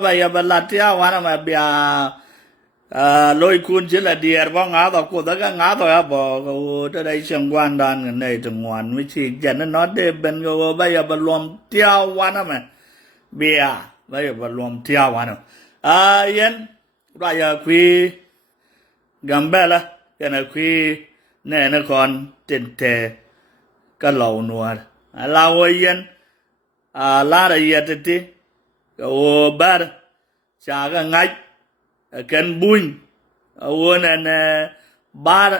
Vaya balatia wana mabia lôi kun chỉ là điệt vong ngã tao cô ta cái ngã tao á bỏ cô ta đây xem quan đàn cái này từng ngoan mới chỉ dẫn nó để bên cô bây giờ bật lom tiêu wana mà bia bây giờ bật lom tiêu wana yên bây giờ quy gambela cái này quy nè nó còn tiền tệ cái lẩu nuột lao yên la đây yên thì ô ba cha cái ngay ken buin won and bar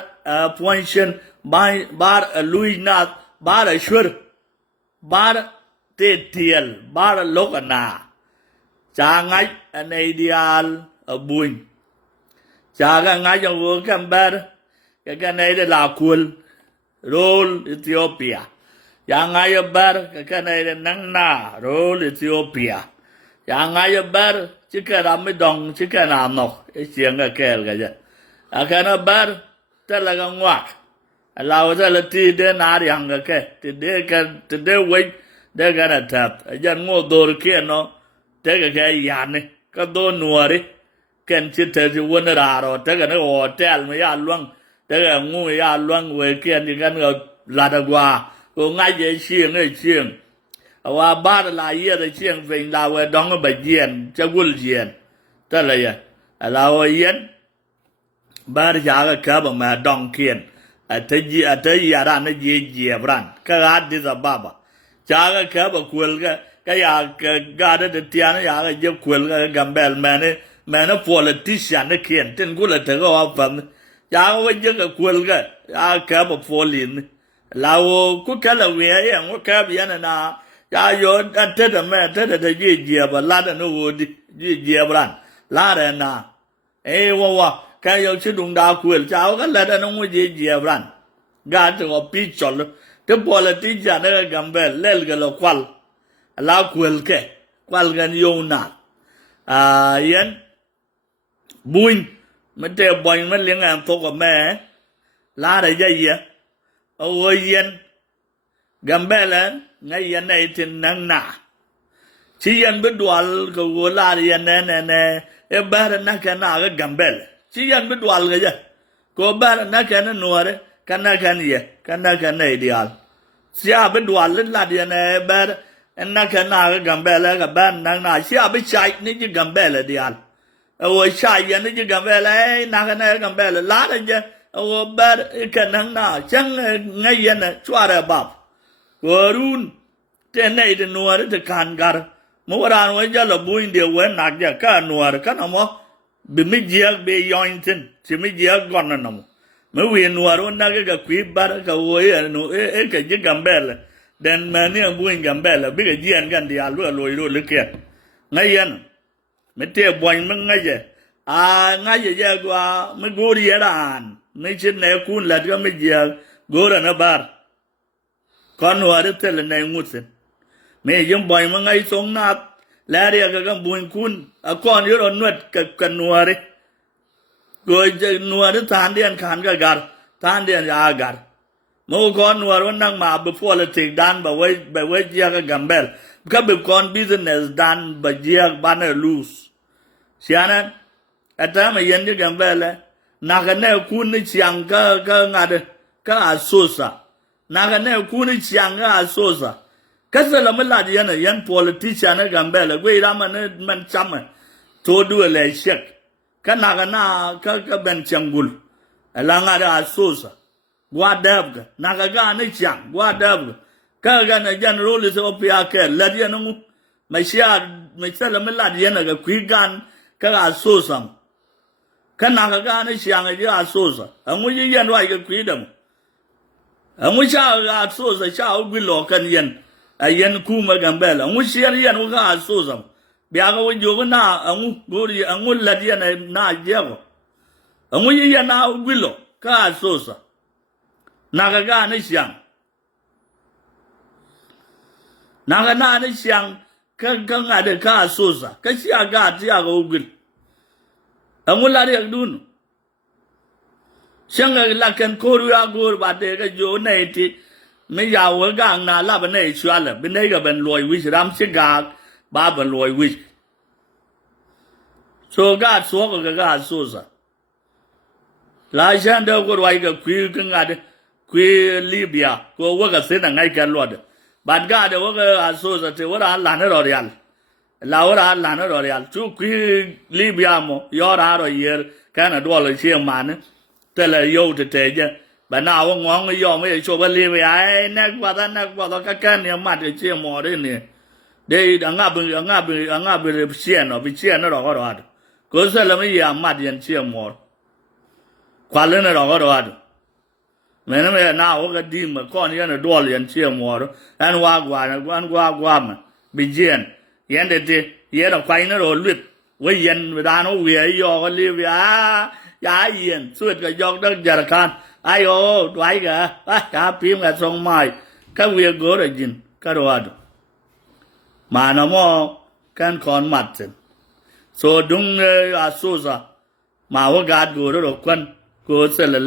function bar lui nat bar ashur bar te tiel bar lokana cha ngay an ideal buin cha cái ngay trong vô cam bar cái này là cool roll Ethiopia cha ngay bar cái này là nang na roll Ethiopia cha ngay bar chỉ cái làm mới đồng chỉ cái làm nọc cái chuyện cái cái gì cái nó bar thế là cái ngoặc lao thế là ti để nari hàng cái ti để quay để cái này thật dân ngô đồ kia nó thế cái yàn này cái đồ nua đi cái chỉ thế chỉ vấn ra rồi thế cái nó hotel mà ya luang thế cái ngô ya luang về kia thì cái nó là được qua cô ngay cái chuyệnว่าบ้านลายเยี่ยในเชียงเฟิงลาวดองก็ไปเยียนจะกุลเยียนแต่ละอย่างลาวเยียนบ้านยาก็ขับมาดองเขียนแต่ยาร้านนี่เยี่ยบร้านก็อาดิสบ้าบจาก็ขับคุลก็อยากกาดเดียนอยากเยี่ยคุลก็กัมเบลแม่เนี่ย politician นี่เขียนถึงกุลเธอก็ว่าฟังอยากว่าเยี่ยก็คุลก็อยากขับฟอลินลาวก็แค่ละเวียอย่างว่าขับยันน่ะยาโยนอันเทศแม่เทศจะยี่เจียบลาดนูดียี่เจียบรันลาดนะว่าแค่ยกชิดุงดาวคุยเจ้าก็ลาดนูยี่เจียบรันกาจะว่าปีจอลที่พอละที่จะเนี่ยกัมเบลเล่นกันแล้วควัลลาคุยแค่ควัลกันโยนายันบุญมันเจ็บบ่อยมันเลี้ยงงานทุกข์แม่ลาได้ยี่เอาไว้ยันกัมเบลngayยันในที่นั่งหน้าที่ยันเป็นดวลก็วัวลายันเนี่ยบ้านนักแข่งหน้าก็กัมเบลที่ยันเป็นดวลก็จะก็บ้านนักแข่งนัวเลยกันนักแข่งเนี่ยกันนักแข่งในเดียร์เสียเป็นดวลเล่นลายันเนี่ยบ้านนักแข่งหน้าก็กัมเบลแล้วกับบ้านนักหน้าเสียเป็นชายนี่จะกัมเบลเดียร์เอาไว้ชายยันนี่จะกัมเบลนักแข่งเนี่ยกัมเบลลาดันจะเอาบ้านแข่งนักหน้าจังไงยันเนี่ยชัวร์บับวรุณเจนในเดนัวร์จะการการเมื่อวานวันจะละบุญเดียวเว้นหนักจะการนัวร์กันเอาบิมิเจียกเบยอนทินชิมิเจียกก่อนนั่นเอาเมื่อเวียนนัวร์วันนั้นก็คุยบาร์ก็โวยนูก็จะกัมเบลเดินมาเนี่ยบุญกัมเบลบิกเจียนกันที่อาลูลอยลึกเกินไงยันไม่เที่ยวบ่อยมึงไงจะไงจะเยอะกว่าไม่กูเรียนอ่านไม่ใช่แนวคุณหลัดก็ไม่เจียกกูรันบาร์ก่อนว่าจะเทเลนงูสิไม่ยังบ่อยมั้งไงสงนัดแล้วเรียกกันบุญคุณก่อนยุโรนวดกันนัวเลยก็จะนัวที่ทานเดียนขันก็การทานเดียนยาการเมื่อก่อนนัววันนั่งมาแบบพอละติกดันแบบไว้เจียกับกัมเบลก็แบบก่อนบิสเนสดันแบบเจียกบ้านเอลูสเสียนั้นแต่ถ้าไม่ยันที่กัมเบลเลยนักเนี่ยคุณนี่เชียงก็งาเดก็อาสุสะนักเนี่ยคุณนี่เชียงก็อาสุสะก็จะละไม่ลาดีนะยัน politician นะกัมเบลเวลามันจำตัวดูเลยเช็คก็นักน่ะก็เป็นเชียงกุลแล้วงาเดอาสุสะกว่าเดิมกันนักก็นี่เชียงกว่าเดิมก็ยันรู้เลยสิว่าพี่อาเกลละดีนะไม่ใช่ละไม่ลาดีนะก็คุยกันก็อาสุสะก็นักก็นี่เชียงก็อาสุสะงุยยันว่าก็คุยดงุยชาอาสุสะชาอุบิโลกันยันยันคู่มากัมเบลงุเชียนยันว่าก็อาสุสะเบียก็ว่าอยู่กันน่ะงุละดีนะน่าเจ้างุยยันน่าอุบิโลก็อาสุสะนักก็นี่เชียงนักน่ะนี่เชียงก็งาเดก็อาสุสะก็เชียก็อุบิโลงุละดีก็ดูนช่างก็ลักกันโครุยาโกรบาเดก็โยนในที่ไม่ยาวก็งนาลาเป็นไอ้ชัวร์เลยเป็นไอ้ก็เป็นรวยวิชรำชิกาบ้าเป็นรวยวิช so ga so ga so sa la shan da ko wai ga kwi kan ga de kwi libya ko wa ga sai na ngai kan lo de bad ga de wa ga so sa te wa la na ro real la wa la na ro real tu kwi libya mo yo ra ro yer kana do lo che ma ne te le yo te je bà nào ông ngon cái dòng mấy chỗ bên liền vậy nè qua đó các cái này mặt để chia mỏ đấy nè đây đang ngáp bên xiên nó đó có đó có sao là mấy giờ mặt điện chia mỏ qua lên nó đó có đó mẹ nó mẹ nào cái đi mà con cái nó đua liền chia mỏ đó anh qua mà bị giên yên để thì yên nó quay nó rồi luyện với yên với đàn nó về do cái liền giá yên suốt cái dòng đất giờ can ai ô đoái cả phim cả sông mai các việc gỡ được gì các đồ ăn mà nó mò can con mặt so đúng à số sa mà có gạt gỡ được quân gỡ sẽ là